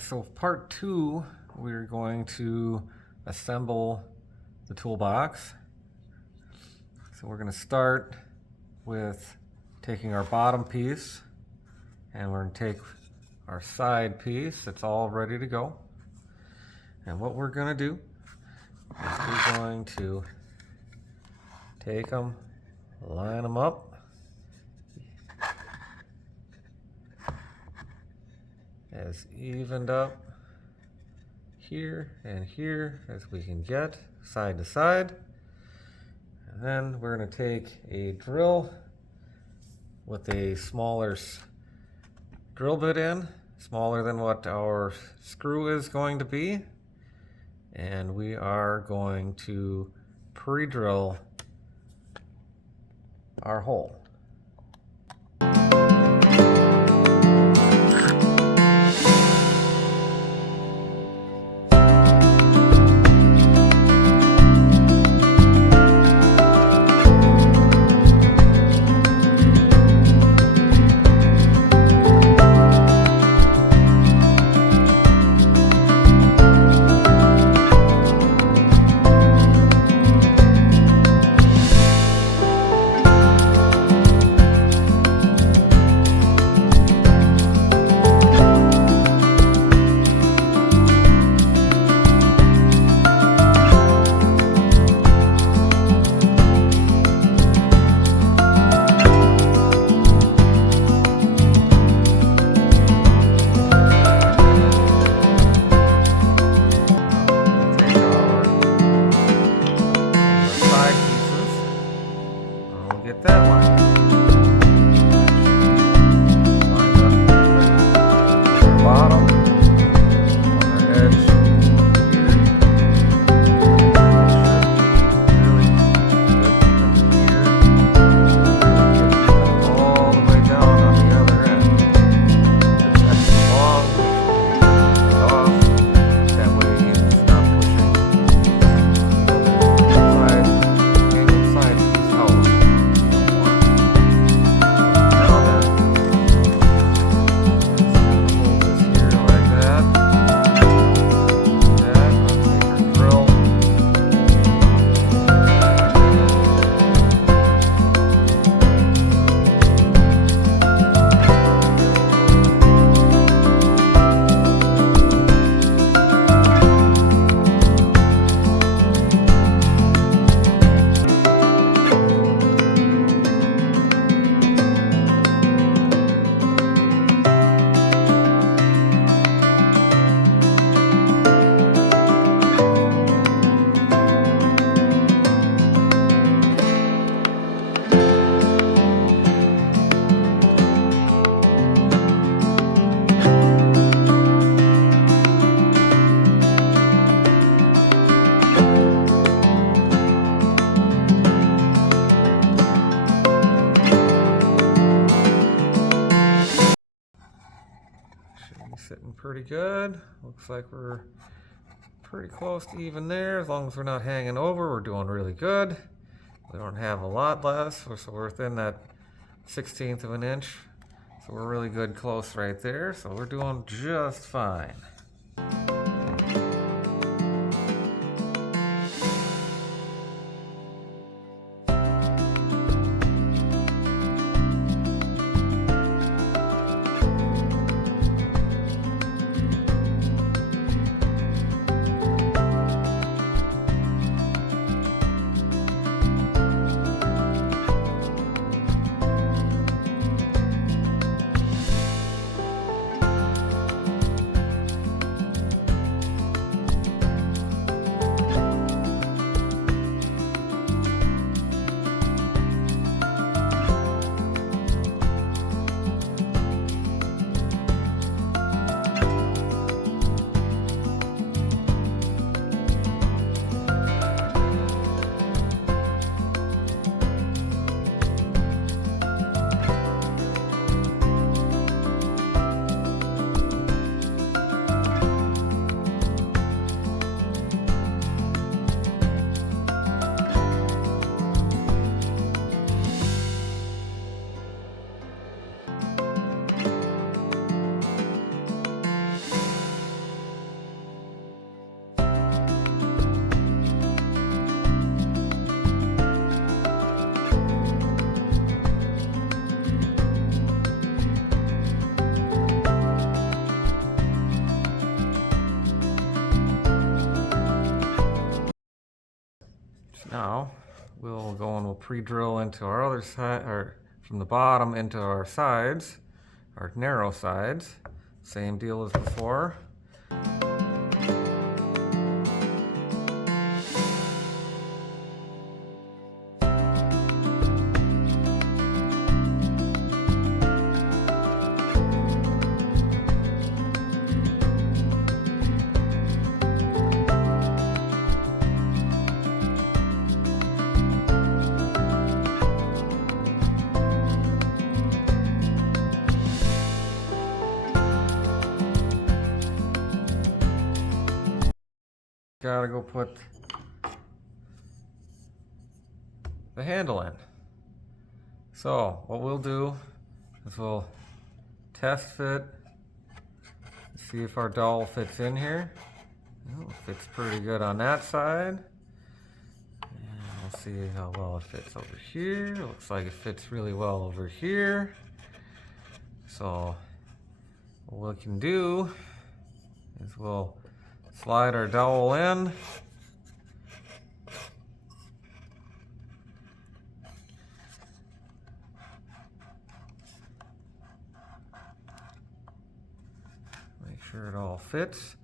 Alright, so part 2, we're going to assemble the toolbox. So we're going to start with taking our bottom piece, and we're going to take our side piece. It's all ready to go. And what we're going to do is we're going to take them, line them up, as evened up here and here as we can get, side to side. And then we're going to take a drill with a smaller drill bit in, smaller than what our screw is going to be, and we are going to pre-drill our hole. Get that one. Lined up our bottom on our edge here. Really good even here. Really get all the way down on the other end. That's long. Off. That way it's not pushing the other side. Angled side is out. Sitting pretty good. Looks like we're pretty close to even there. As long as we're not hanging over, we're doing really good. We don't have a lot less, so we're within that 1/16 of an inch. So we're really good close right there. So we're doing just fine. we'll go and we'll pre-drill into our other side, or from the bottom into our sides, our narrow sides. Same deal as before. Gotta go put the handle in. So what we'll do is we'll test fit, see if our dowel fits in here. Oh, it fits pretty good on that side. And we'll see how well it fits over here. Looks like it fits really well over here. So what we can do is we'll slide our dowel in. Make sure it all fits.